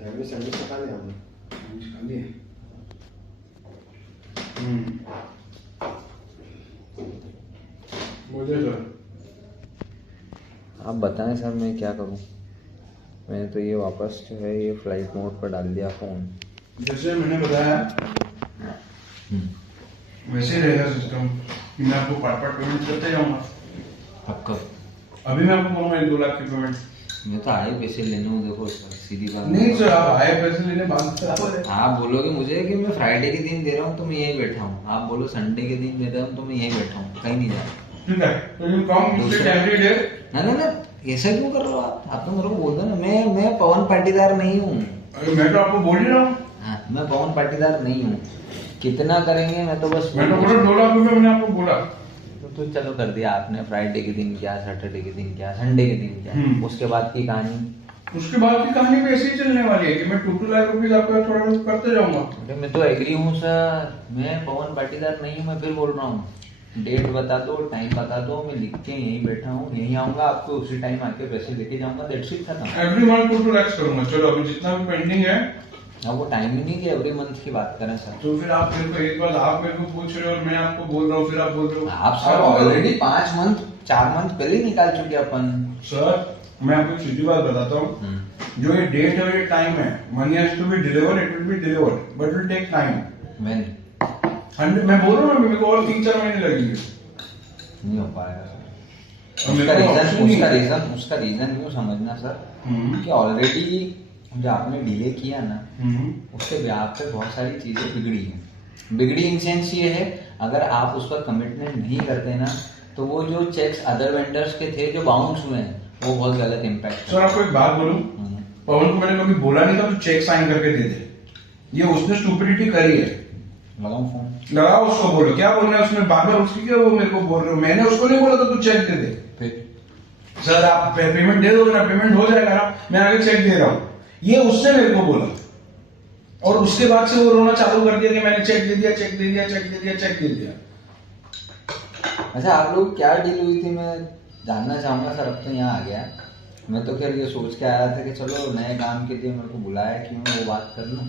Sandwich sandwich खा लिया हमने। खा लिए। मुझे सर आप बताएं सर मैं क्या करूं। मैंने तो ये वापस जो है ये फ्लाइट मोड पर डाल दिया फ़ोन। जैसे मैंने बताया वैसे ही रहेगा सिस्टम। मैं आपको पार्ट पार्ट पेमेंट करते जाऊंगा। अब कब? अभी मैं आपको बोलूंगा 1-2 लाख की पेमेंट। मैं तो आए पैसे लेने हूँ, देखो सर सीधी बात। नहीं सर, आप आए पैसे लेने बात। आप बोलोगे मुझे कि मैं फ्राइडे के दिन दे रहा हूँ तो मैं यहीं बैठा हूँ, आप बोलो संडे के दिन दे रहा हूँ तो मैं यहीं बैठा हूँ, कहीं नहीं जा रहा। ठीक है, तो you come mistake every day. ना ऐसा क्यों कर रहे हो आप तो मेरे को बोल दो ना। मैं पवन पाटीदार नहीं हूँ। मैं तो आपको बोल ही रहा हूँ। हाँ, मैं पवन पाटीदार नहीं हूँ। कितना करेंगे मैं तो बस मैं तो बोला 2 लाख रुपए मैंने आपको बोला। तो चलो कर दिया आपने। फ्राइडे के दिन क्या, सैटरडे के दिन क्या, संडे के दिन क्या, उसके बाद की कहानी। उसके बाद की कहानी भी ऐसे ही चलने वाली है कि मैं 2 लाख रुपए आपका थोड़ा करते जाऊंगा। मैं तो एग्री हूँ सर, मैं पवन पाटीदार नहीं हूँ। मैं फिर बोल रहा हूँ डेट बता दो, टाइम बता दो, मैं लिख के यहीं बैठा हूँ, यहीं आऊंगा, आपको उसी टाइम आके पैसे लेके जाऊंगा। दैट्स इट, खत्म। एवरी मंथ 2 लाख करूंगा। चलो अभी जितना भी पेंडिंग है। अब वो टाइम ही नहीं कि एवरी मंथ की बात करें सर। तो फिर आप मेरे को एक बार आप मेरे को पूछ रहे हो और मैं आपको बोल रहा हूँ, फिर आप बोल रहे हो आप सर ऑलरेडी 5 मंथ 4 मंथ पहले ही निकाल चुके अपन। सर मैं आपको एक सीधी बात बताता हूँ, जो ये डेट है ये टाइम है, money has to be delivered, it will be delivered but will take time. मैं बोल रहा हूँ मेरे को और 3-4 महीने लगेंगे। नहीं हो पाएगा सर। उसका रीजन क्यों समझना सर कि ऑलरेडी जो आपने डिले किया ना उसके ब्याह पे बहुत सारी चीजें बिगड़ी हैं। बिगड़ी इन सेंस ये है, अगर आप उस पर कमिटमेंट नहीं करते ना तो वो जो चेक्स अदर वेंडर्स के थे जो बाउंस हुए हैं वो बहुत गलत इम्पैक्ट। सर आपको एक बात बोलूं, पवन को मैंने कभी बोला नहीं था तो चेक साइन करके दे दे। ये उसने स्टूपिडिटी करी है। लगाओ फोन, लगाओ उसको, बोलो क्या बोलना है उसमें। बार बार उसकी क्या वो मेरे को बोल रहे हो। मैंने उसको नहीं बोला था तू चेक दे दे। फिर सर आप पेमेंट दे दोगे ना, पेमेंट हो जाएगा ना, मैं आगे चेक दे रहा हूँ। ये उसने मेरे को बोला और उसके बाद से वो रोना चालू कर दिया कि मैंने चेक दे दिया, चेक दे दिया, चेक दे दिया, चेक दे दिया। अच्छा आप लोग क्या डील हुई थी मैं जानना चाहूंगा सर। अब तो यहाँ आ गया। मैं तो खैर ये सोच के आया था कि चलो नए काम के लिए मेरे को बुलाया कि मैं वो बात कर लूँ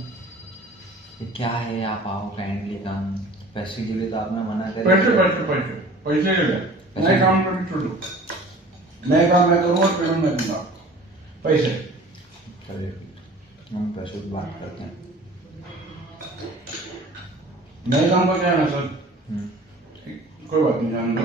कि क्या है, आप आओ काइंडली काम। पैसे के लिए तो आपने मना कर पैसे नए काम पर छोड़ो। नए काम मैं करूँगा, पेमेंट मैं दूंगा। पैसे चलिए हम पैसे की बात करते हैं। नए काम का क्या है ना सर, कोई बात नहीं, जान दो।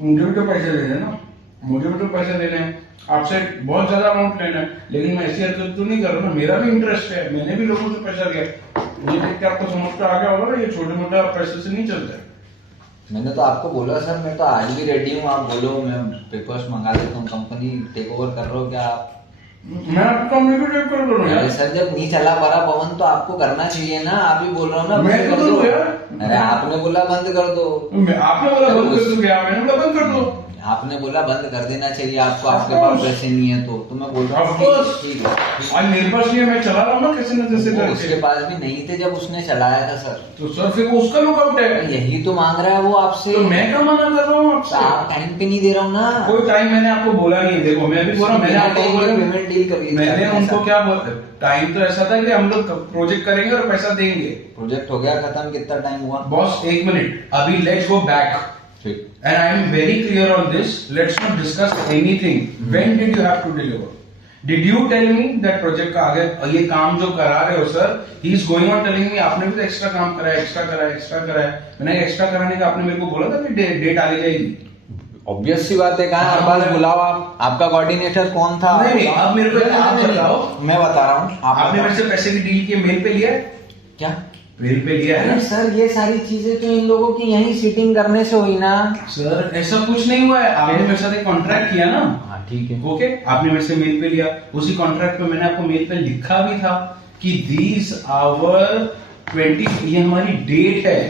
मुझे भी तो पैसे लेने ना, मुझे भी तो पैसे लेने हैं। आपसे बहुत ज्यादा अमाउंट लेना है, लेकिन मैं ऐसी हरकत तो नहीं कर रहा ना। मेरा भी इंटरेस्ट है, मैंने भी लोगों से पैसा लिया। ये देख के आपको समझ तो आ गया होगा ना, ये छोटे मोटे पैसे से नहीं चलता है। मैंने तो आपको बोला सर, मैं तो आज भी रेडी हूँ। आप बोलो मैं पेपर्स मंगा देता हूँ, कंपनी टेक ओवर कर रहे हो क्या आप? मैं आपको कंपनी को टेक ओवर करूँ यार। सर जब नहीं चला पा रहा पवन तो आपको करना चाहिए ना। आप ही बोल रहे हो ना मैं बंद कर तो दो। यार, अरे आपने बोला बंद कर दो। आपने बोला बंद कर दो क्या? मैंने बोला बंद कर दो। आपने बोला बंद कर देना चाहिए आपको, आपके पास पैसे नहीं है तो मैं बोल रहा हूँ ठीक है। आज मेरे पास नहीं है, मैं चला रहा हूँ ना कैसे न कैसे करके। उसके पास भी नहीं थे जब उसने चलाया था सर। तो सर फिर वो उसका लुकआउट है। यही तो मांग रहा है वो आपसे। तो मैं क्या मना कर रहा हूँ आपसे? आप टाइम पे नहीं दे रहा हूँ ना। कोई टाइम मैंने आपको बोला नहीं है। देखो मैं भी बोला, मैंने आपको बोला पेमेंट डील कर ली। मैंने उनको क्या बोला, टाइम तो ऐसा था कि हम लोग प्रोजेक्ट करेंगे और पैसा देंगे। प्रोजेक्ट हो गया खत्म। कितना टाइम हुआ बॉस? 1 मिनट। अभी let's go back and I am very clear on this. Let's not discuss anything. When did you have to deliver? Did you tell me that project का आगे ये काम जो करा रहे हो sir, he is going on telling me आपने भी तो एक्स्ट्रा काम कराया, एक्स्ट्रा कराया। मैंने एक्स्ट्रा कराने का आपने मेरे को बोला था कि डेट आगे जाएगी। ऑब्वियस सी बात है। कहाँ हर बार बुलाओ आप। आपका कोऑर्डिनेटर कौन था? नहीं आप मेरे को आप बताओ। मैं बता रहा हूँ। आपने मेरे से पैसे की डील की मेल पे लिया है क्या? मेल पे लिया है ना सर? ये सारी चीजें तो इन लोगों की यहीं सीटिंग करने से हुई ना सर। ऐसा कुछ नहीं हुआ है। आपने मेरे साथ एक कॉन्ट्रैक्ट किया ना। हाँ ठीक है ओके, आपने मेरे से मेल पे लिया। उसी कॉन्ट्रैक्ट पे मैंने आपको मेल पे लिखा भी था कि दीज आवर 20, ये हमारी डेट है।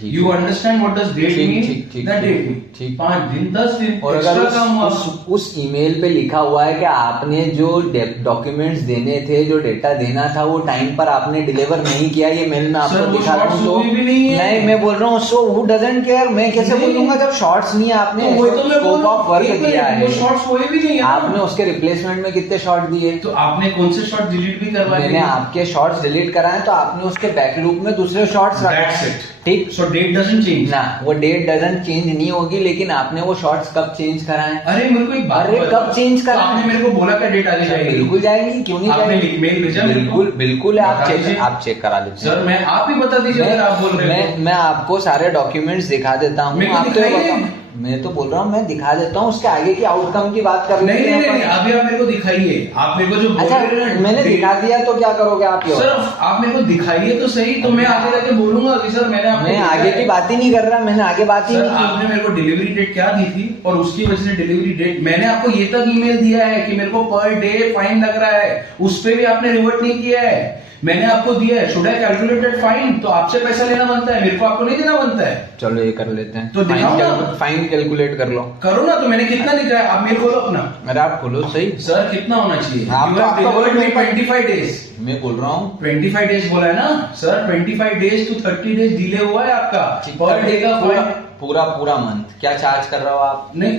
ठीक you understand what does date ठीक, मीन? ठीक, ठीक, दैट डेट ठीक, मीन ठीक। 5 दिन 10 दिन और अगर एक्स्ट्रा काम हुआ। उस ईमेल पे लिखा हुआ है कि आपने जो डॉक्यूमेंट्स देने थे, जो डेटा देना था, वो टाइम पर आपने डिलीवर नहीं किया, ये मेल में सर, आपको वो दिखा shorts दूं तो हुई भी नहीं है। नहीं, मैं बोल रहा हूँ सो हु डजंट केयर, मैं कैसे नहीं। बोलूंगा जब शॉर्ट्स नहीं है, आपने तो वही तो मैं बोल स्कोप रहा ऑफ हूँ, वर्क एक मिनट, दिया है, वो शॉर्ट्स हुए भी नहीं है ना। आपने उसके रिप्लेसमेंट में कितने शॉर्ट दिए? तो आपने कौन से शॉर्ट डिलीट भी करवाए? मैंने आपके शॉर्ट्स डिलीट कराए तो आपने उसके बैक लूप में दूसरे शॉर्ट्स That's रखे, it. ठीक? सो डेट डजंट चेंज ना, वो डेट डजंट चेंज नहीं होगी, लेकिन आपने वो शॉर्ट्स कब चेंज कराए? अरे मेरे को एक बात अरे बताओ। कब चेंज तो करा? आपने मेरे को बोला क्या डेट आगे जाएगी? बिल्कुल जाएगी, क्यों नहीं आपने जाएगी? मेल भेजा मेरे को? बिल्कुल बिल्कुल है, बता दीजिए। आप चेक करा लेते सर मैं आप ही बता दीजिए अगर आप बोल रहे हो। मैं आपको सारे डॉक्यूमेंट्स दिखा देता हूँ, मेरे को आपको दिखाइए। बताओ। मैं तो बोल रहा हूँ मैं दिखा देता हूँ, उसके आगे की आउटकम की बात कर नहीं लेते नहीं हैं नहीं अपन। अभी आप मेरे को दिखाइए। आप मेरे को जो बोल अच्छा, रहे हैं ना, मैंने date- दिखा दिया तो क्या करोगे आप? ये सर आप मेरे को दिखाइए तो सही, तो मैं आगे जाके बोलूंगा कि सर मैंने आपको मैं भेजा आगे है। की बात ही नहीं कर रहा, मैंने आगे बात ही सर नहीं की। आपने मेरे को डिलीवरी डेट क्या दी थी और उसकी वजह से डिलीवरी डेट मैंने आपको ये तक ईमेल दिया है कि मेरे को पर डे फाइन लग रहा है, उस पे भी आपने रिवर्ट नहीं किया है। मैंने आपको दिया है, शुड आई कैलकुलेटेड फाइन? तो आपसे पैसा लेना बनता है, मेरे को आपको नहीं देना बनता है। चलो ये कर लेते हैं, तो दिखाओ ना। फाइन कैलकुलेट कर लो। करो ना, तो मैंने कितना लिखा है आप मेरे खोलो अपना। अरे आप खोलो सही। सर कितना होना चाहिए? आप तो आपका बोलो 25 डेज। मैं बोल रहा हूँ 25 डेज बोला है ना sir, 25 days to 30 days delay हुआ है आपका पर डे का पूरा फाइन। पूरा मंथ क्या चार्ज कर रहे हो आप? नहीं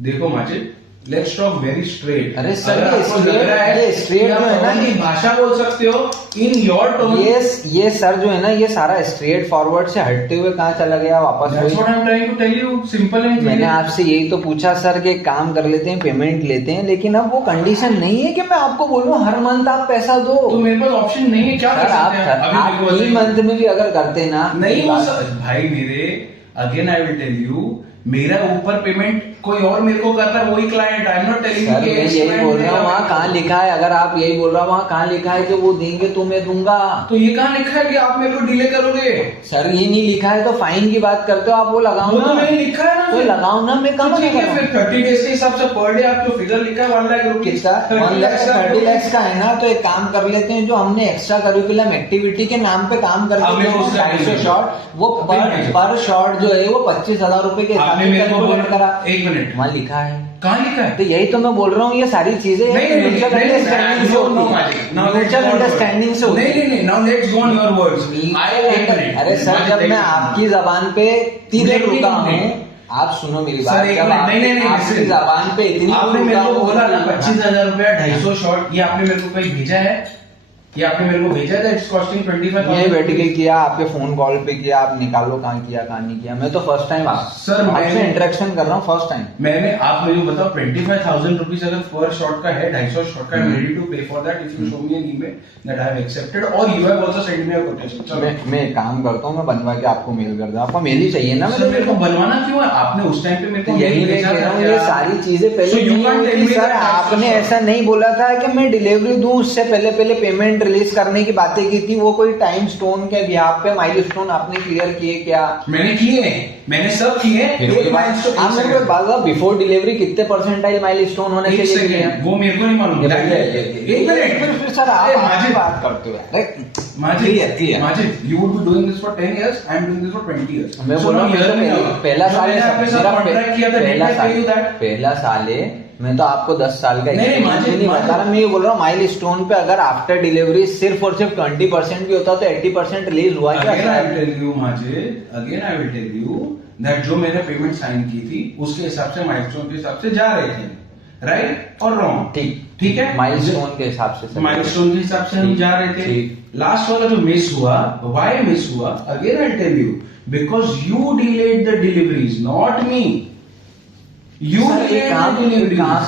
देखो Majid, let's talk very straight. अरे सर, अगर ये आपको straight- लग रहा है ये straight कि आप जो है ना, अपनी भाषा बोल सकते हो इन योर टोन, ये सर जो है ना, ये सारा स्ट्रेट फॉरवर्ड से हटते हुए कहाँ चला गया वापस? That's what I am trying to tell you, simple and मैंने आपसे यही तो पूछा सर कि एक काम कर लेते हैं, पेमेंट लेते हैं, लेकिन अब वो कंडीशन नहीं है कि मैं आपको बोलूं हर मंथ आप पैसा दो। तो मेरे पास ऑप्शन नहीं है, क्या कर सर सकते हैं? अभी मेरे आप को 3 मंथ में भी अगर करते ना, नहीं हो सकता भाई मेरे। Again I will tell you, मेरा ऊपर पेमेंट कोई और मेरे को कर रहा है, वही client. I am not telling sir मैं यही बोल रहा हूँ, वहाँ कहाँ लिखा है? अगर आप यही बोल रहा हूँ, वहाँ कहाँ लिखा है कि वो देंगे तो मैं दूंगा? तो ये कहाँ लिखा है कि आप मेरे को डिले करोगे? सर ये नहीं लिखा है तो फाइन की बात करते हो आप, वो लगाओ वो ना। तो मैंने लिखा है ना तो फिर। लगाओ ना, मैं तो कहाँ ठीक है, फिर 30 डेज के हिसाब से पर डे आप जो फिगर लिखा है 1 लाख रुपीज, किसका? 1 लाख 30 lakhs का है ना, तो एक काम कर लेते हैं, जो हमने एक्स्ट्रा करिकुलम एक्टिविटी के नाम पे काम करते आपने हैं उसका 250 शॉर्ट, वो आपने पर शॉर्ट जो है वो 25,000 रुपए के हिसाब आपने से मेरे को कैलकुलेट बोला करा। 1 मिनट, वहाँ लिखा है, कहाँ लिखा है? तो यही तो मैं बोल रहा हूँ, ये सारी चीजें म्यूचुअल अंडरस्टैंडिंग से होती है, म्यूचुअल अंडरस्टैंडिंग से होती है। नहीं, now let's go on your words. अरे सर, जब मैं आपकी जबान पे इतनी देर रुका हूँ, आप सुनो मेरी बात, सर एक जब मिनट, नहीं आपकी listen। जबान पे इतनी आपने मेरे को रुका हूँ, बोला ना 25,000 रुपया 250 शॉर्ट, ये आपने मेरे को कहीं भेजा है? ये आपने मेरे को भेजा था, इट्स कॉस्टिंग 25,000। ये वर्टिकल किया, आपके फोन कॉल पे किया, आप निकालो कहाँ किया कहाँ नहीं किया। मैं तो फर्स्ट टाइम सर, आपसे इंटरेक्शन कर रहा हूँ, फर्स्ट टाइम। मैंने आप मेरे को बताओ 25,000 रुपीज अगर पर शॉट का है, 250 शॉट का, I am ready to pay for that if you show me an email that I have accepted और you have also send me a quotation. चलो मैं एक काम करता हूँ, मैं बनवा के आपको मेल कर दूँ। आपको मेल ही चाहिए ना? सर मेरे को बनवाना क्यों है? आपने उस टाइम पे मेरे को यही मैं भेजा कह रहा हूँ, था ये क्या? सारी चीजें So पहले you नहीं can't हुई tell थी, me सर that आपने that's ऐसा नहीं बोला था कि मैं डिलीवरी दूं, उससे पहले पेमेंट रिलीज करने की बातें की थी। वो कोई टाइम स्टोन के बिहाफ पे माइलस्टोन आपने क्लियर किए क्या? मैंने किए, मैंने सब किए। एक milestone- आप मेरे को एक बात बताओ, बिफोर डिलीवरी कितने परसेंटाइल माइलस्टोन होने एक चाहिए? सेकंड, वो मेरे को नहीं मालूम। एक एक मिनट, फिर सर आप अरे आपकी माजिद, बात करते हो यार। Majid, Majid, you would be doing this for 10 years, I am doing this for 20 years. मैं So बोल रहा now hear me हूँ, out. पहला जो साल मैंने आपके साथ कॉन्ट्रैक्ट किया था, did I pay you that? पहला साल है, मैं तो आपको 10 साल का नहीं, माजिद, नहीं बता रहा, मैं ये बोल रहा हूँ माइल स्टोन पे अगर आफ्टर डिलीवरी सिर्फ और सिर्फ 20% भी होता तो 80% रिलीज हुआ क्या? Again I will tell you, Majid, again I will tell you that जो मैंने पेमेंट साइन की थी उसके हिसाब से माइलस्टोन के हिसाब से जा रहे थे, राइट और रॉन्ग? ठीक है, माइलस्टोन के हिसाब से माइलस्टोन के हिसाब से हम जा रहे थे। लास्ट वाला जो मिस हुआ, व्हाई मिस हुआ? Again I tell you, because you delayed the deliveries, not me. You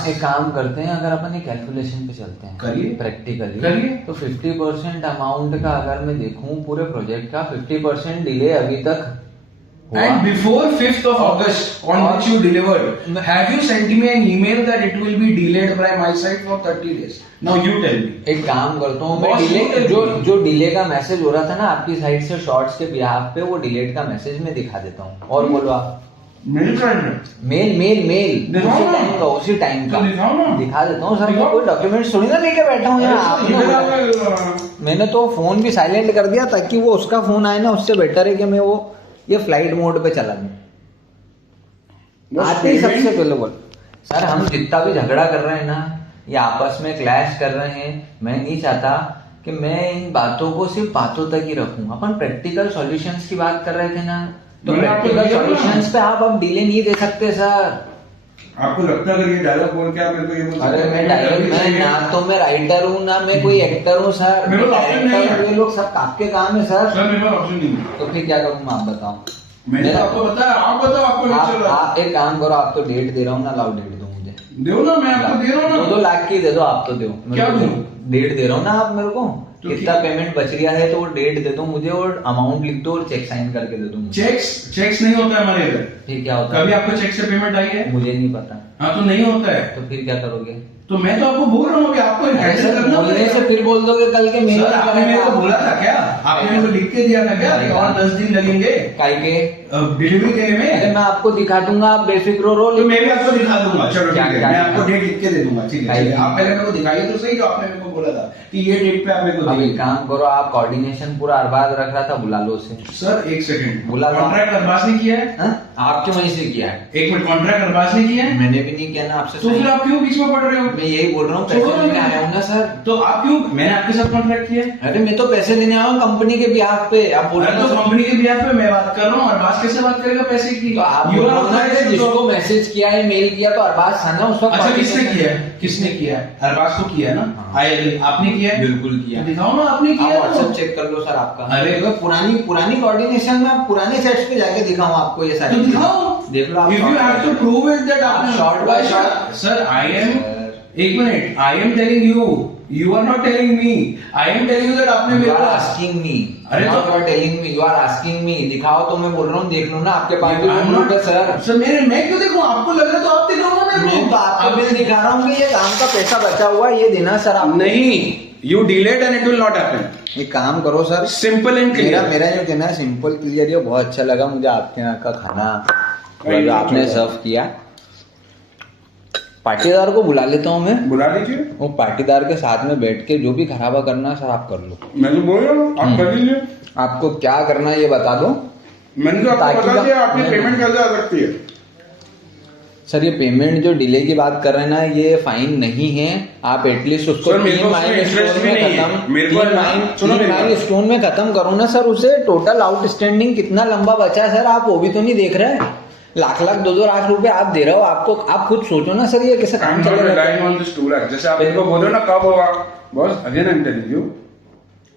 एक काम करते हैं, अगर अपन कैलकुलेशन पे चलते हैं, करिए, प्रैक्टिकली करिए। तो 50% अमाउंट का अगर मैं देखूं पूरे प्रोजेक्ट का 50% डिले अभी तक हुआ। And before 5th of August, on which you delivered, have you sent me an email that it will be delayed by my side for 30 days? Now you tell me. एक काम करता हूँ मैं, Boss, you delay tell me. जो delay का message हो रहा था ना आपकी साइड से शॉर्ट्स के बिहाफ पे, वो डिलेट का मैसेज मैं दिखा देता हूँ। और बोलो आप। मेल कर मेल दिखाओ उसी ना। टाइम का तो दिखाओ ना। दिखा देता हूँ सर। मैं दिखाओ। कोई डॉक्यूमेंट थोड़ी ना लेके बैठा हूँ यहाँ। आपने बोला- मैंने तो फोन भी साइलेंट कर दिया ताकि वो उसका फोन आए ना, उससे बेटर है कि मैं वो ये फ्लाइट मोड पे चला गया। आते ही सबसे पहले बोल सर हम जितना भी झगड़ा कर रहे हैं ना, ये आपस में क्लैश कर रहे हैं, मैं नहीं चाहता कि मैं इन बातों को सिर्फ बातों तक ही रखूं। अपन प्रैक्टिकल सॉल्यूशंस की बात कर रहे थे ना, तो प्रैक्टिकल सॉल्यूशंस पे आप अब डिले नहीं दे सकते सर। आपको लगता है अगर ये डायलॉग बोल के आप मेरे को ये बोल अरे मैं डायलॉग मैं ना तो मैं राइटर हूँ ना मैं कोई एक्टर हूँ सर। मेरे पास ऑप्शन नहीं है। ये लोग सब आपके काम है सर। सर मेरे पास ऑप्शन नहीं है। तो फिर क्या करूँ मैं, आप बताओ। मैंने तो आपको बताया, आप बताओ आपको नहीं चल रहा। आप एक काम करो, आप तो डेट दे रहा हूँ ना, लाओ डेट दो मुझे। दो ना, मैं आपको दे रहा हूँ ना। 2-2 लाख की दे दो आप, तो दो क्या दूं? डेट दे रहा हूँ ना आप मेरे को, तो कितना पेमेंट बच रहा है तो वो डेट दे दो मुझे और अमाउंट लिख दो और चेक साइन करके दे दो मुझे। चेक्स नहीं होता है हमारे इधर। फिर क्या होता कभी है? आपको चेक से पेमेंट आई है? मुझे नहीं पता। हाँ तो नहीं होता है। तो फिर क्या करोगे? तो मैं तो आपको बोल रहा हूँ कि आपको हैंडल करना बोलने पड़ेगा। से फिर बोल दोगे कल के मेरे सर आपने मेरे को बोला था क्या? आपने मेरे को लिख के दिया था क्या कि और 10 दिन लगेंगे काई के डिलीवरी देने अरे में? मैं आपको दिखा दूंगा, आप बेफिक्र रहो। तो मैं भी आपको दिखा दूंगा। चलो ठीक क्या- है, क्या- मैं आपको डेट लिख के दे दूंगा। ठीक है क्या- चलिए, आप पहले मेरे को दिखाइए तो सही जो आपने मेरे को बोला था कि ये डेट पे आप मेरे को अब एक देंगे। काम करो, आप कोऑर्डिनेशन पूरा अरबाज रख रहा था, बुला लो उसे। सर एक सेकंड, बोला था। कॉन्ट्रैक्ट अरबाज ने किया है? हाँ? आप क्यों वहीं से किया है? एक मिनट, कॉन्ट्रैक्ट अरबाज ने किया है? मैंने भी नहीं किया ना आपसे। तो फिर आप क्यों बीच में पड़ रहे हो? मैं यही बोल रहा हूँ, छोड़ो पैसे ना। लेने आया हूँ ना सर। तो आप क्यों, मैंने आपके साथ कॉन्ट्रैक्ट किया है? अरे मैं तो पैसे लेने आया हूँ कंपनी के बिहाफ पे। आप बोल अरे रहे तो हो कंपनी के बिहाफ पे मैं बात कर रहा हूँ, अरबाज कैसे बात करेगा पैसे की? तो आप You बोल are रहे हो ना कि authorized to जिसको talk। मैसेज किया है, मेल किया तो अरबाज था ना उस वक्त। अच्छा किसने किया है? किसने किया है? अरबाज को किया है ना? हाँ। आई एग्री, आपने किया है? बिल्कुल किया। तो दिखाओ ना आपने आप किया है व्हाट्सएप तो। चेक कर लो सर आपका। अरे। देखो पुरानी कोऑर्डिनेशन में पुराने सेट्स पे जाके दिखाऊं आपको ये सारी तो चीजें। दिखाओ। देख लो आप। If you have to prove it that आप आपने short by short- sir I am Sir. एक मिनट, I am telling you are not telling me, I am telling you that आपने You मेरे are को asking me. अरे Not तो- you are telling me. You are asking me. दिखाओ तो मैं बोल रहा हूँ, देख लो ना आपके पास भी I'm proof not- है सर। सर मैं क्यों देखूं? आपको लग रहा है तो आप दिखाओ ना मेरे को। मैं तो आपको बिल दिखा रहा हूँ कि ये काम का पैसा बचा हुआ है, ये देना सर आप। नहीं, you delayed and it will not happen. एक काम करो सर, Simple and मेरा clear. मेरा जो कहना है सिंपल क्लियर, ये बहुत अच्छा लगा मुझे आपके यहाँ का खाना और जो आपने सर्व किया। पाटीदार को बुला लेता हूँ मैं, बुला लीजिए। वो पाटीदार के साथ में बैठ के जो भी खराबा करना है सर आप कर लो। मैं तो बोल रहा हूँ आप कर लीजिए। आपको क्या करना है ये बता दो। मैंने तो आपको ताकि बता दिया, आपकी मैं- पेमेंट कैसे आ सकती है? सर ये पेमेंट जो डिले की बात कर रहे हैं ना, ये फाइन नहीं है। आप एटलीस्ट उसको सर, मेरे को उसमें interest भी नहीं है। मेरे को सुनो मेरी बात। माइलस्टोन में खत्म करो ना सर उसे। टोटल आउटस्टैंडिंग कितना लंबा बचा है सर, आप वो भी तो नहीं देख रहे। लाख 2-2 लाख रुपए आप दे रहे हो, आपको आप खुद सोचो ना सर, ये कैसे काम I'm not चलेगा। relying on this 2 lakh. जैसे आप मेरे को बोल रहे हो ना कब होगा, boss again I am telling you,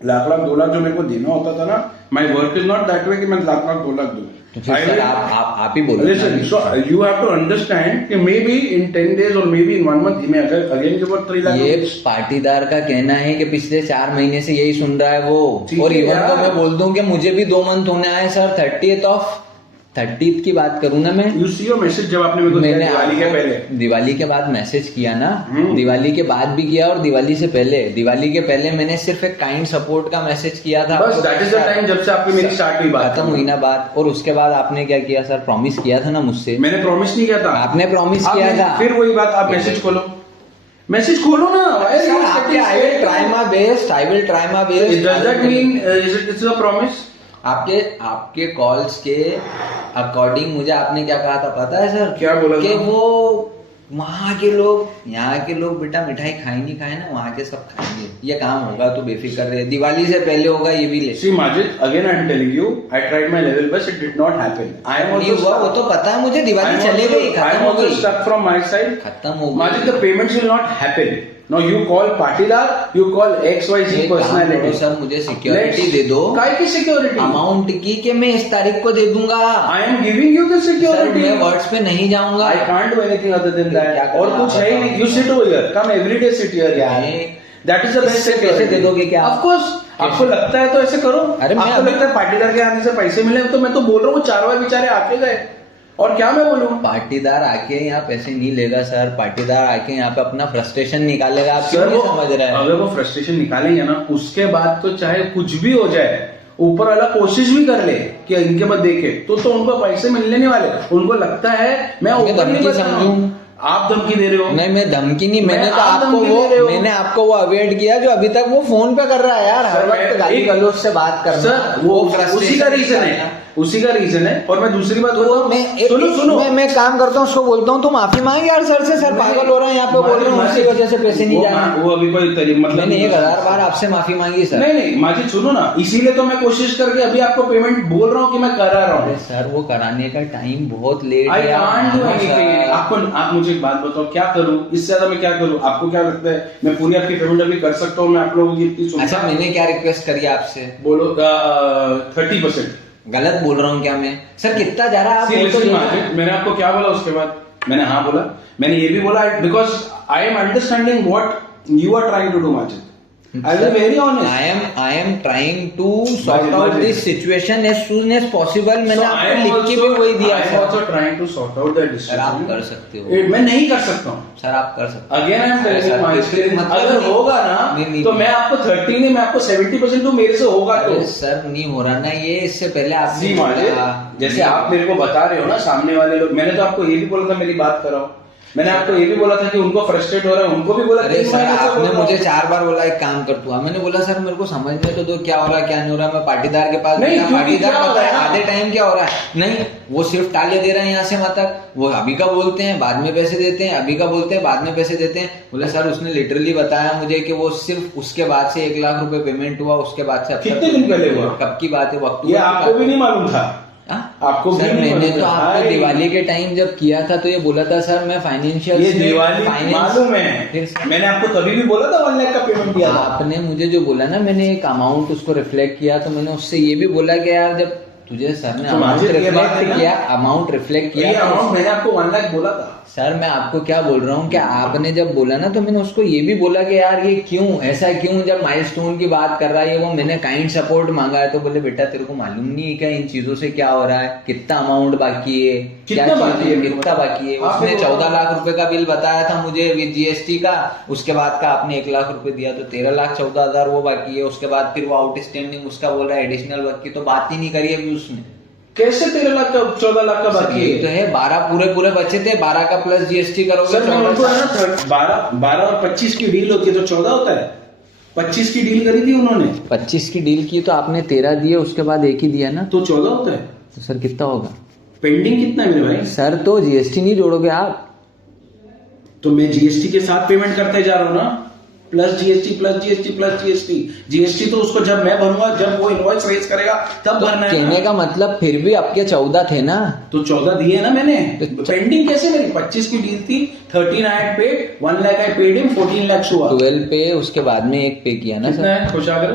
lakh 2 lakh जो मेरे को देना होता था ना, my work is not that way कि मैं लाख 2 लाख दूं। तो फिर सर आप ही बोलो। Listen, so you have to understand कि maybe in 10 days or maybe in 1 month he may again give out 3 lakh ये rupees। पाटीदार का कहना है कि पिछले 4 महीने से यही सुन रहा है वो। ठीक और है इवन तो यार। मैं बोल दूं कि मुझे भी 2 मंथ होने आए सर। 30th की बात करूं ना मैं, You see your message जब आपने मेरे को दिया मैंने दिवाली के आपको पहले। दिवाली के बाद मैसेज किया ना, हम्म। दिवाली के बाद भी किया और दिवाली से पहले। दिवाली के पहले मैंने सिर्फ एक काइंड सपोर्ट का मैसेज किया था। बस दैट इज द टाइम जब से आपकी मेरी स्टार्ट हुई बात। खत्म हुई ना बात। और उसके बाद आपने क्या किया सर, प्रॉमिस किया था ना मुझसे। मैंने प्रॉमिस नहीं किया था। आपने प्रॉमिस आप किया मैं- था। फिर वही बात, आप मैसेज खोलो, मैसेज खोलो ना। Why are you सर, आपके expecting I will straight? try my best, I will try my best. Does that mean it's a promise? आपके कॉल्स के अकॉर्डिंग मुझे आपने क्या कहा था पता है सर? क्या बोला कि था? वो वहाँ के लोग, यहाँ के लोग बेटा मिठाई खाए नहीं खाए ना, वहाँ के सब खाएंगे। ये काम होगा तो बेफिक्र रहे, दिवाली से पहले होगा ये भी ले। See Majid, again I am telling you, I tried my level best, it did not happen. I am नहीं also हुआ, वो तो पता है मुझे। I दिवाली am चले गई, also- I खत्म am हो also गई, stuck from my side. खत्म हो गई। Majid, the payments will not happen. Now you call Patidar, you call XYZ एक काम personality. करो सर, मुझे सिक्योरिटी दे दो काय की सिक्योरिटी? अमाउंट की, कि मैं इस तारीख को दे दूंगा। I am giving you the sir security. मैं वर्ड्स पे नहीं जाऊंगा। I can't do anything other than क्या that. करना और कुछ है ही नहीं. You sit over here. Come every day sit here यार. That is the best इससे security. पैसे दे दोगे क्या? Of course. आपको लगता है तो ऐसे करो। अरे मैं आपको अभी- लगता है पाटीदार के आने से पैसे मिले, तो मैं तो बोल रहा हूँ 4 बार बेचारे आके गए। और क्या मैं बोलूँ? पाटीदार आके यहाँ पैसे नहीं लेगा सर। पाटीदार आके यहाँ पे अपना फ्रस्ट्रेशन निकालेगा। आप क्यों सर नहीं वो समझ रहे हैं? अगर वो फ्रस्ट्रेशन निकालेंगे ना, उसके बाद तो चाहे कुछ भी हो जाए, ऊपर वाला कोशिश भी कर ले कि इनके बाद देखे तो उनको पैसे मिलने नहीं वाले। उनको लगता है मैं उनके ऊपर नहीं धमकी बता रहा हूँ। समझूं। आप धमकी दे रहे हो। नहीं, मैं धमकी नहीं, मैंने तो आप धमकी दे रहे हो। मैंने आपको वो अवॉइड किया जो अभी तक वो फोन पे कर रहा है यार, हर वक्त गाली गलौज से बात करना। सर वो उसी का रीजन है, उसी का रीजन है। और मैं दूसरी बात तो मैं काम करता हूँ, उसको बोलता हूँ, तुम माफी मांग यार सर से, सर पागल हो रहा है यहाँ पे, बोल रहे हैं उसी वजह से पैसे नहीं जा रहे। वो अभी कोई मतलब मैंने 1000 बार आपसे माफी मांगी सर। नहीं माजिद सुनो ना, इसीलिए तो मैं कोशिश करके अभी आपको पेमेंट बोल रहा हूँ कि मैं करा रहा हूँ। सर वो कराने का टाइम बहुत लेट आई है। Can't do anything. आप मुझे एक बात बताओ, क्या करूँ इससे ज्यादा, मैं क्या करूँ? आपको क्या लगता है मैं पूरी आपकी पेमेंट अभी कर सकता हूँ? मैं आप लोगों की इतनी सुविधा। अच्छा, मैंने क्या रिक्वेस्ट करी आपसे? बोलो 30%। गलत बोल रहा हूँ क्या मैं? सर कितना जा रहा है आप? मैंने आपको क्या बोला उसके बाद? मैंने हाँ बोला, मैंने ये भी बोला because I am understanding what you are trying to do Majid. I will be very honest. I am trying to sort out this situation as soon as possible. मैंने आपको लिख के भी वही दिया। I am also trying to sort out that sir आप situation. कर सकते हो। मैं नहीं कर सकता हूँ सर, आप कर सकते हो। Again I am telling you my experience. अगर होगा ना नहीं, तो मैं आपको 30 नहीं, मैं आपको 70% दूं, मेरे से होगा तो। सर नहीं हो रहा ना ये, इससे पहले आपने जैसे आप मेरे को बता रहे हो ना, सामने वाले लोग, मैंने तो आपको ये भी बोला था मेरी बात कराओ, मैंने आपको ये भी बोला था कि उनको फ्रस्ट्रेट हो रहा है, उनको भी बोला। अरे सर आपने मुझे 4 बार बोला एक काम कर तू, मैंने बोला सर मेरे को समझने तो दो क्या हो रहा है क्या नहीं हो रहा। मैं पाटीदार के पास गया, पाटीदार पता है आधे टाइम क्या हो रहा है, नहीं वो सिर्फ टाले दे रहे हैं यहाँ से वहां तक, वो अभी का बोलते हैं बाद में पैसे देते हैं, अभी का बोलते हैं बाद में पैसे देते हैं। बोले सर उसने लिटरली बताया मुझे कि वो सिर्फ उसके बाद से 1 लाख रुपए पेमेंट हुआ, उसके बाद से कितने दिन पहले हुआ, कब की बात है, वक्त ये आपको भी नहीं मालूम था? आपको सर मैंने तो आपको दिवाली के टाइम जब किया था तो ये बोला था सर मैं फाइनेंशियल, ये दिवाली मालूम है, मैंने आपको तभी भी बोला था 1 लाख का पेमेंट किया था। आपने मुझे जो बोला ना, मैंने एक अमाउंट उसको रिफ्लेक्ट किया, तो मैंने उससे ये भी बोला कि यार जब तुझे सर ने अमाउंट रिफ्लेक्ट किया अमाउंट मैंने आपको 1 लाख बोला था। सर मैं आपको क्या बोल रहा हूँ कि आपने जब बोला ना तो मैंने उसको ये भी बोला कि यार ये क्यों ऐसा क्यों, जब माइलस्टोन की बात कर रहा है वो, मैंने काइंड सपोर्ट मांगा है तो बोले बेटा तेरे को मालूम नहीं है क्या इन चीजों से क्या हो रहा है, कितना अमाउंट बाकी है, कितना बाकी है। उसने 14 लाख रुपए का बिल बताया था मुझे विद GST का, उसके बाद का आपने 1 लाख रुपए दिया तो 13,14,000 वो बाकी है। उसके बाद फिर वो आउटस्टैंडिंग उसका बोला एडिशनल वर्क की, तो बात ही नहीं करी अभी उसने। कैसे 13 लाख का 14 लाख का बाकी है? तो है 12 पूरे बचे थे, 12 का प्लस GST करोगे। सर मैं उनको है ना 12 और 25 की डील होती है तो 14 होता है। 25 की डील करी थी उन्होंने, 25 की डील की तो आपने 13 दिए, उसके बाद 1 ही दिया ना, तो 14 होता है। तो सर कितना होगा? पेंडिंग कितना है मेरे भाई? सर तो GST नहीं जोड़ोगे आप? तो मैं GST के साथ पेमेंट करते जा रहा हूँ ना, plus GST plus GST plus GST। GST तो उसको जब मैं भरूंगा, जब वो इनवॉइस रेज करेगा तब तो भरना है। कहने का मतलब फिर भी आपके 14 थे ना, तो 14 दिए ना मैंने। पेंडिंग कैसे मेरी? 25 की डील थी, 13 I had paid, 1 lakh I paid him, 14 lakhs हुआ। 12 पे, उसके बाद में 1 पे किया ना सर? खुशागर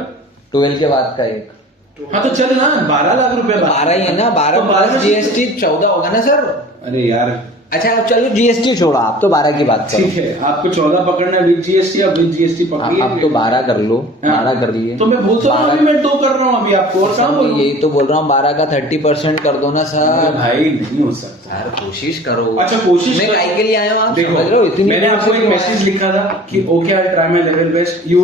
12 के बाद का 1। हाँ तो चल ना 12 लाख रुपए, 12 ही है ना, 12 प्लस GST 14 होगा ना सर? अरे यार अच्छा चलो GST छोड़ा, आप तो 12 की बात करो। ठीक है, आपको 14 पकड़ना है विद GST, अब विद GST पकड़िए। आप तो 12 कर लो, 12 कर लिए। तो मैं बोल तो रहा हूँ, मैं 2 कर रहा हूँ अभी आपको, और कहाँ बोलूं? यही तो बोल रहा हूँ, 12 का 30% कर दो ना सर। भाई नहीं हो सकता यार कोशिश करो। अच्छा कोशिश मैं काहे के लिए आया हूँ आप देखो, समझ रहे हो? इतनी मैंने आपको एक मैसेज लिखा था कि okay I try my level best, you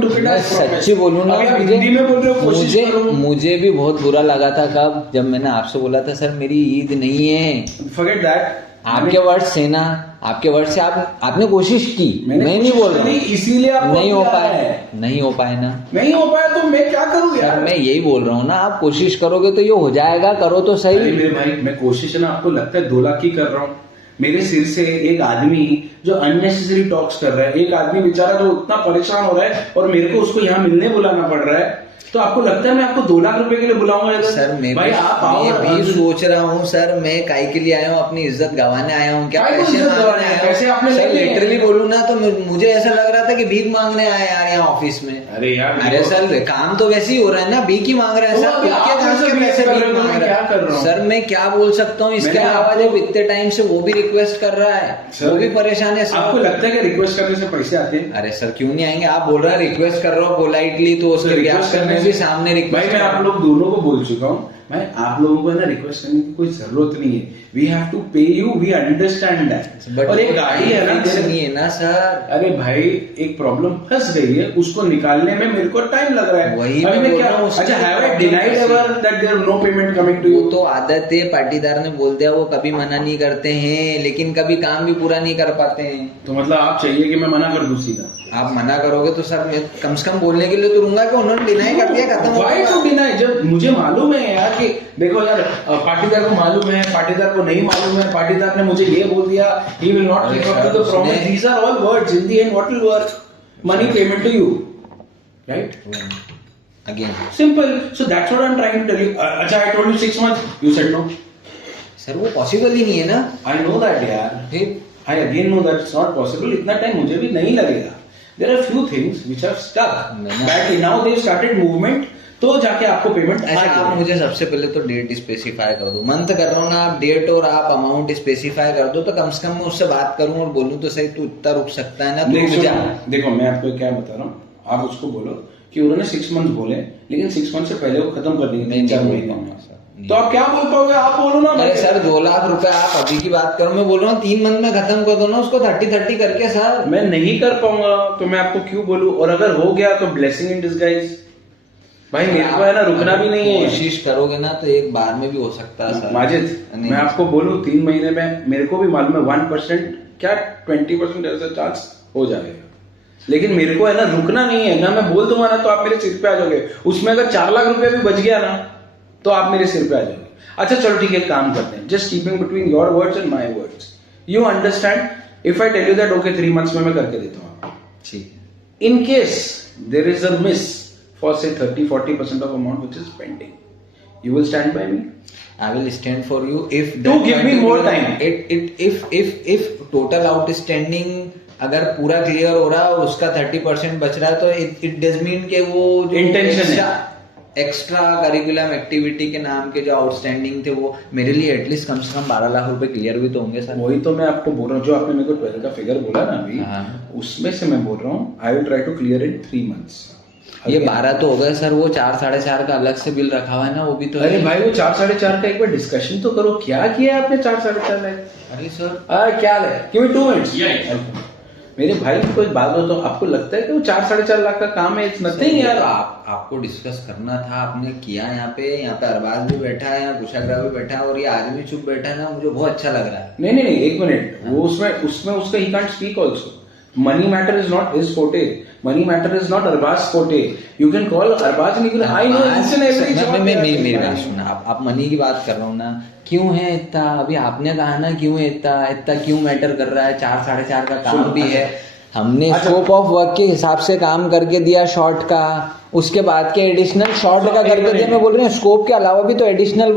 took it as सच्ची बोलूं ना, हिंदी में बोल रहे हो कोशिश करो। मुझे भी बहुत बुरा लगा था कब, जब मैंने आपसे बोला था सर मेरी ईद नहीं है। फॉरगेट दैट, आपके वर्ड से ना, आपके वर्ड से आपने कोशिश की, मैं नहीं बोल रहा हूँ, इसीलिए आप नहीं हो पाए, नहीं हो पाए ना, नहीं हो पाया तो मैं क्या करूँ यार? मैं यही बोल रहा हूँ ना, आप कोशिश करोगे तो ये हो जाएगा, करो तो सही। मेरे भाई मैं कोशिश है ना, आपको लगता है 2 लाख की कर रहा हूँ? मेरे सिर से एक आदमी जो अननेसेसरी टॉक्स कर रहा है, एक आदमी बेचारा जो इतना परेशान हो रहा है और मेरे को उसको यहाँ मिलने बुलाना पड़ रहा है, तो आपको लगता है मैं आपको 2 लाख रुपए के लिए बुलाऊंगा? सर मैं भी सोच रहा हूँ सर, मैं काय के लिए आया हूँ? अपनी इज्जत गंवाने आया हूँ क्या? पैसे आपने सर लिटरली बोलूँ ना तो मुझे ऐसा लग रहा था कि भीख मांगने आया यार यहाँ ऑफिस में। अरे यार, अरे सर काम तो वैसे ही हो रहा है ना, भीख ही मांग रहे हैं सर, क्या कर रहा हूँ सर? मैं क्या बोल सकता हूँ इसके अलावा, जब इतने टाइम से वो भी रिक्वेस्ट कर रहा है, वो भी परेशान है। आपको लगता है कि रिक्वेस्ट करने से पैसे आते हैं? अरे सर क्यों नहीं आएंगे? आप बोल रहे हैं रिक्वेस्ट कर रहे हो पोलाइटली, तो उसके भी सामने भाई मैं आप लोग दोनों को बोल चुका हूँ, भाई आप लोगों को है ना रिक्वेस्ट करने की कोई जरूरत नहीं है. वी हैव टू पे यू, वी अंडरस्टैंड दैट. और एक गाड़ी है ना, नहीं है ना सर. अरे भाई एक प्रॉब्लम फंस गई है, उसको निकालने में मेरे को टाइम लग रहा है. वही अभी मैं बोल क्या, रहा हूँ, अच्छा have I denied ever that there no payment coming to वो यू? तो आदत है, पाटीदार ने बोल दिया, वो कभी मना नहीं करते हैं, लेकिन कभी काम भी पूरा नहीं कर पाते हैं. तो मतलब आप चाहिए कि मैं मना कर दूं सीधा? आप मना करोगे तो सर मैं कम से कम बोलने के लिए तो दूंगा कि उन्होंने डिनाई कर दिया, खत्म हो Why गया. to deny? जब मुझे मालूम है यार कि देखो यार, पाटीदार को मालूम है, पाटीदार को नहीं मालूम है, पाटीदार ने मुझे ये बोल दिया, he will not live up to the promise. These are all words. In the end, what will work? Money payment to you, right? Again Simple. So that's what I'm trying to tell you. अच्छा, I told you 6 months. You said no. Sir वो possible ही नहीं है ना. I know that यार. फिर I again know that it's not possible. इतना time मुझे भी नहीं लगेगा. There are few things which have stuck. Badly. Now they've started movement. तो जाके आपको पेमेंट ऐसा आप मुझे सबसे पहले तो डेट स्पेसिफाई कर दो. मंथ कर रहा हूँ ना, आप डेट और आप अमाउंट स्पेसिफाई कर दो तो कम से कम मैं उससे बात करूँ और बोलूँ तो सही तू इतना रुक सकता है ना, तू रुक जा. देखो मैं आपको क्या बता रहा हूँ, आप उसको बोलो कि उन्होंने 6 मंथ बोले, लेकिन 6 मंथ से पहले वो खत्म कर देंगे 3-4 महीने. तो आप क्या बोल पाओगे? आप बोलो ना. अरे सर 2 लाख रुपए आप अभी की बात करो, मैं बोल रहा हूँ 3 मंथ में खत्म कर दो ना उसको 30-30 करके. सर मैं नहीं कर पाऊंगा तो मैं आपको क्यों बोलूं? और अगर हो गया तो ब्लेसिंग इन डिस्गाइज. भाई मेरे को है ना रुकना भी नहीं है. कोशिश करोगे ना तो एक बार में भी हो सकता है सर. माजिद मैं आपको बोलूं 3 महीने में, मेरे को भी मालूम है 1% क्या 20% ऐसा चांस हो जाएगा, लेकिन मेरे को है ना रुकना नहीं है ना. मैं बोल दूंगा ना तो आप मेरे सिर पे आ जाओगे. उसमें अगर 4 लाख रुपए भी बच गया ना तो आप मेरे सिर पे आ जाओगे. अच्छा चलो ठीक है, काम करते हैं. Just keeping between your words and my words, you understand. If I tell you that okay 3 months में मैं करके देता हूँ, ठीक है. in case there is a miss for say 30-40% of amount which is pending, you will stand by me? I will stand for you if To give me more time. if total outstanding अगर पूरा clear हो रहा है और उसका 30% बच रहा है तो it does mean कि वो Intention है. एक्स्ट्रा करिकुलम एक्टिविटी के नाम के जो आउटस्टैंडिंग थे वो मेरे लिए एटलीस्ट कम से कम 12 लाख रुपए क्लियर भी तो होंगे सर. वही तो मैं आपको बोल रहा हूँ, जो आपने मेरे को 12 का फिगर बोला ना अभी, उसमें से मैं बोल रहा हूँ I will try to clear in 3 months. ये 12 तो हो गए सर, वो 4-4.5 का अलग से बिल रखा हुआ है ना, वो भी तो. अरे भाई वो 4-4.5 का एक बार डिस्कशन तो करो, क्या किया है आपने 4-4.5 लाख? अरे सर क्या है, गिव मी 2 मिनट्स. मेरे भाई की कोई बात हो तो आपको लगता है कि वो 4-4.5 लाख का काम है? इट्स नथिंग यार. आपको डिस्कस करना था, आपने किया. यहाँ पे अरबाज भी बैठा है, यहाँ कुशाग्रा भी बैठा है और ये आदमी चुप बैठा है ना, मुझे बहुत अच्छा लग रहा है. नहीं एक मिनट, वो उसमें उसका ही can't speak also. Money matter is not his forte, money matter is not Arbaaz forte. You can call Arbaaz निकल. I know each and every. मेरी बात सुना, आप मनी की बात कर रहा हूँ ना, क्यों है इतना? अभी आपने कहा ना क्यों है इतना क्यों मैटर कर रहा है? 4-4.5 का काम भी है. हमने स्कोप ऑफ वर्क के हिसाब से काम करके दिया शॉर्ट का, उसके बाद के एडिशनल शॉर्ट का करके दिया. मैं बोल रही हूँ स्कोप के अलावा भी तो एडिशनल